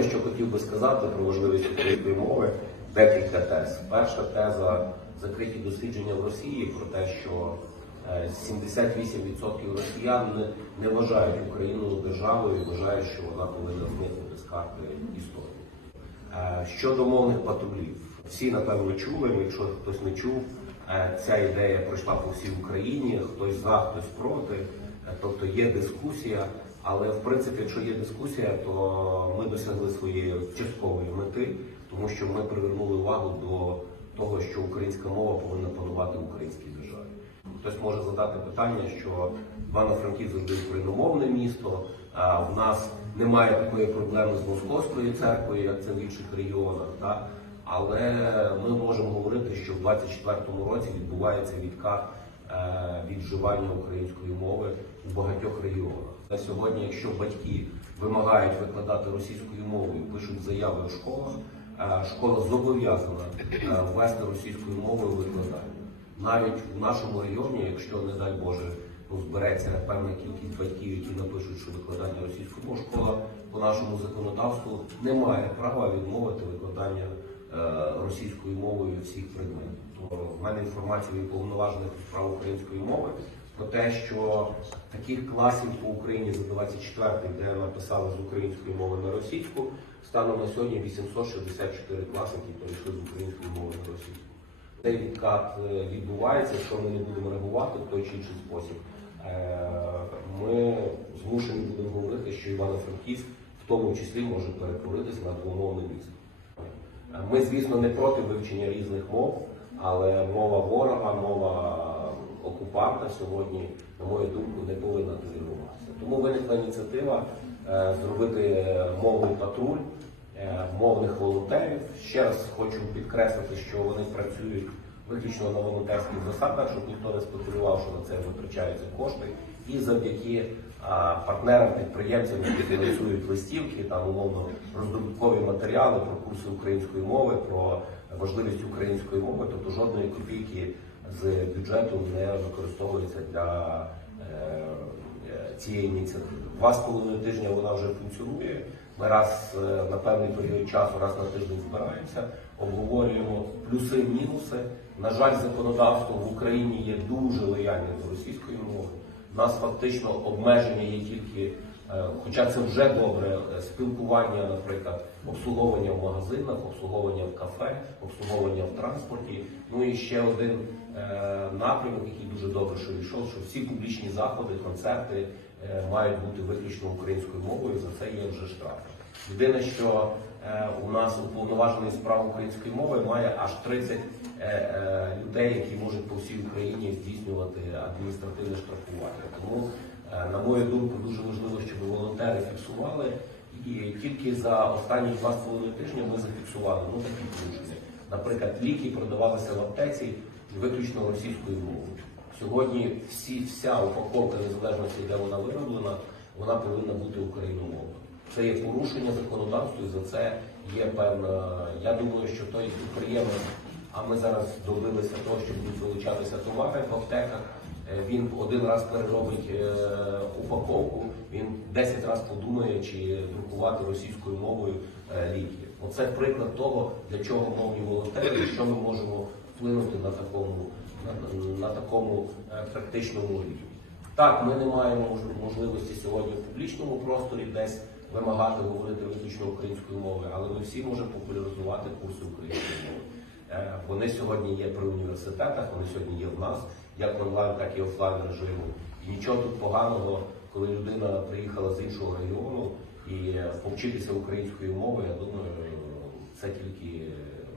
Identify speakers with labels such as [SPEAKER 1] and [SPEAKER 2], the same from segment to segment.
[SPEAKER 1] Що хотів би сказати про важливість української мови, декілька тез. Перша теза закриті дослідження в Росії про те, що е, 78% росіян не, вважають Україну державою, вважають, що вона повинна зникнути з карти історії. Е, Щодо мовних патрулів, всі напевно чули. Якщо хтось не чув, е, ця ідея пройшла по всій Україні. Хтось за, хтось проти. Е, Тобто є дискусія. Але в принципі, якщо є дискусія, то ми досягли своєї часткової мети, тому що ми привернули увагу до того, що українська мова повинна панувати в українській державі. Хтось може задати питання, що Івано-Франківськ завжди україномовне місто. А в нас немає такої проблеми з московською церквою, як це в інших регіонах. Так? Але ми можемо говорити, що в 24-му році відбувається відкат е, від вживання української мови у багатьох регіонах. На сьогодні, якщо батьки вимагають викладати російською мовою, пишуть заяви в школах, е, школа зобов'язана е, ввести російською мовою викладання. Навіть в нашому районі, якщо не дай Боже, ну, збереться певна кількість батьків, які напишуть, що викладання російською мовою, школа по нашому законодавству не має права відмовити викладання російською мовою всіх предметів. Тому в мене інформація від повноважених справ української мови про те, що таких класів по Україні за 24-й, де написали з української мови на російську, станом на сьогодні 864 класники перейшли з української мови на російську. Цей відкат е, відбувається, якщо ми не будемо реагувати в той чи інший спосіб. е, Ми змушені будемо говорити, що Івано-Франківськ в тому числі може перетворитися на двомовне місто. Ми, звісно, не проти вивчення різних мов, але мова ворога, мова окупанта сьогодні, на мою думку, не повинна толеруватися. Тому виникла ініціатива е, зробити мовний патруль е, мовних волонтерів. Ще раз хочу підкреслити, що вони працюють виключно на волонтерських засадах, щоб ніхто не спекулював, що на це витрачаються кошти. І завдяки партнерам, підприємцям, які фінансують листівки, там умовно роздобуткові матеріали про курси української мови, про важливість української мови, тобто жодної копійки з бюджету не використовується для е, е, цієї ініціативи. Два з половиною тижня вона вже функціонує. Ми раз е, на певний період часу, раз на тиждень збираємося, обговорюємо плюси, мінуси. На жаль, законодавство в Україні є дуже лояльним до російської мови. Нас фактично обмеження є тільки, хоча це вже добре, е, спілкування, наприклад, обслуговування в магазинах, обслуговування в кафе, обслуговування в транспорті. Ну і ще один е, напрямок, який дуже добре, що йшов, що всі публічні заходи, концерти е, мають бути виключно українською мовою. За це є вже штрафи. Єдине, що е, у нас уповноважений справ української мови має аж 30 е, е, людей, які можуть по всій Україні здійснювати адміністративне штрафування. Тому, е, на мою думку, дуже важливо, щоб волонтери фіксували. І тільки за останні два з половиною тижні ми зафіксували ну такі порушення. Наприклад, ліки продавалися в аптеці виключно російською мовою. Сьогодні всі, вся упаковка незалежності, де вона вироблена, вона повинна бути україномовною. Це є порушення законодавства, і за це є певна. Я думаю, що той підприємець, а ми зараз добилися того, що будуть вилучатися товари в аптеках. Е, Він один раз переробить е, упаковку, він 10 разів подумає, чи друкувати російською мовою е, ліки. Оце приклад того, для чого мовні волонтери, що ми можемо вплинути на такому, на, на такому практичному рівні. Так, ми не маємо можливості сьогодні в публічному просторі десь вимагати говорити виключно українською мовою, але ми всі можемо популяризувати курси української мови. Вони сьогодні є при університетах, вони сьогодні є в нас, як онлайн, так і офлайн режиму. І нічого тут поганого, коли людина приїхала з іншого регіону і повчитися української мови, я думаю, це тільки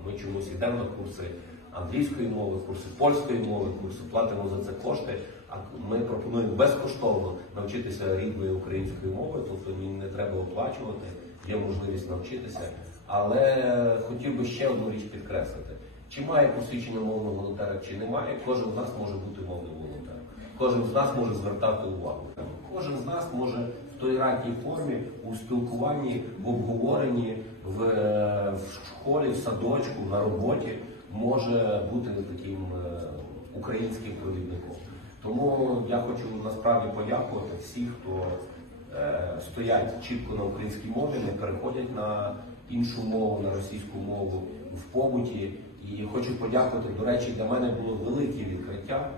[SPEAKER 1] ми чомусь йдемо на курси англійської мови, курси польської мови, курси платимо за це кошти. А ми пропонуємо безкоштовно навчитися рідної української мови, тобто мені не треба оплачувати, є можливість навчитися. Але хотів би ще одну річ підкреслити: чи має посвідчення мовного волонтера, чи немає, кожен з нас може бути мовним волонтером. Кожен з нас може звертати увагу. Кожен з нас може в толерантній формі у спілкуванні, в обговоренні, в, е, в школі, в садочку, на роботі може бути таким е, українським провідником. Тому я хочу насправді подякувати всіх, хто е, стоять чітко на українській мові, не переходять на іншу мову, на російську мову в побуті. І хочу подякувати. До речі, для мене було велике відкриття,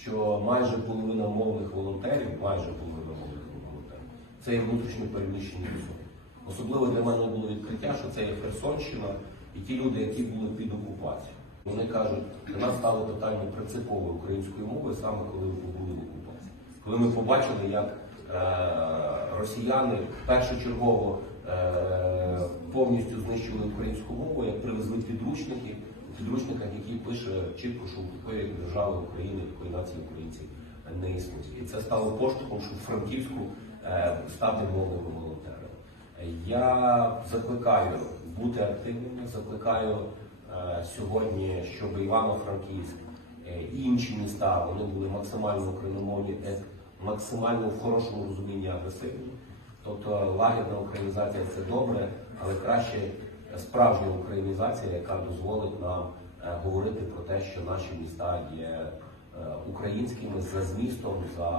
[SPEAKER 1] що майже половина мовних волонтерів, майже половина мовних волонтерів, це є внутрішньо переміщені особи. Особливо для мене було відкриття, що це є Херсонщина і ті люди, які були під окупацією. Вони кажуть, для нас стало питання принципової української мови саме коли ви побули в окупації. Коли ми побачили, як е, росіяни першочергово е, повністю знищили українську мову, як привезли підручники, підручниках, які пише чітко, що такої держави України, такої нації українців не існує. І це стало поштовхом, щоб Франківську е, стати мовним волонтером. Я закликаю бути активними, закликаю е, сьогодні, щоб Івано-Франківськ е, і інші міста вони були максимально україномовні, максимально в хорошому розумінні агресивні. Тобто лагідна українізація це добре, але краще справжня українізація, яка дозволить нам е, говорити про те, що наші міста є е, українськими за змістом, за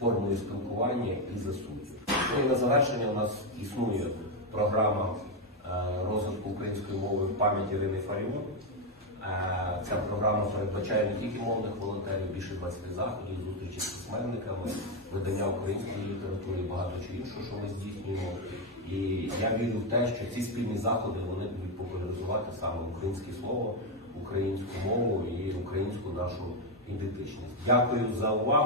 [SPEAKER 1] формою спілкування і за суттю. Ну на завершення у нас існує програма е, розвитку української мови в пам'ять Ірини Фаріон. Ця програма передбачає не тільки мовних волонтерів, більше 20 заходів, зустрічі з письменниками, видання української літератури і багато чого іншого, що ми здійснюємо. І я вірю в те, що ці спільні заходи вони будуть популяризувати саме українське слово, українську мову і українську нашу ідентичність. Дякую за увагу.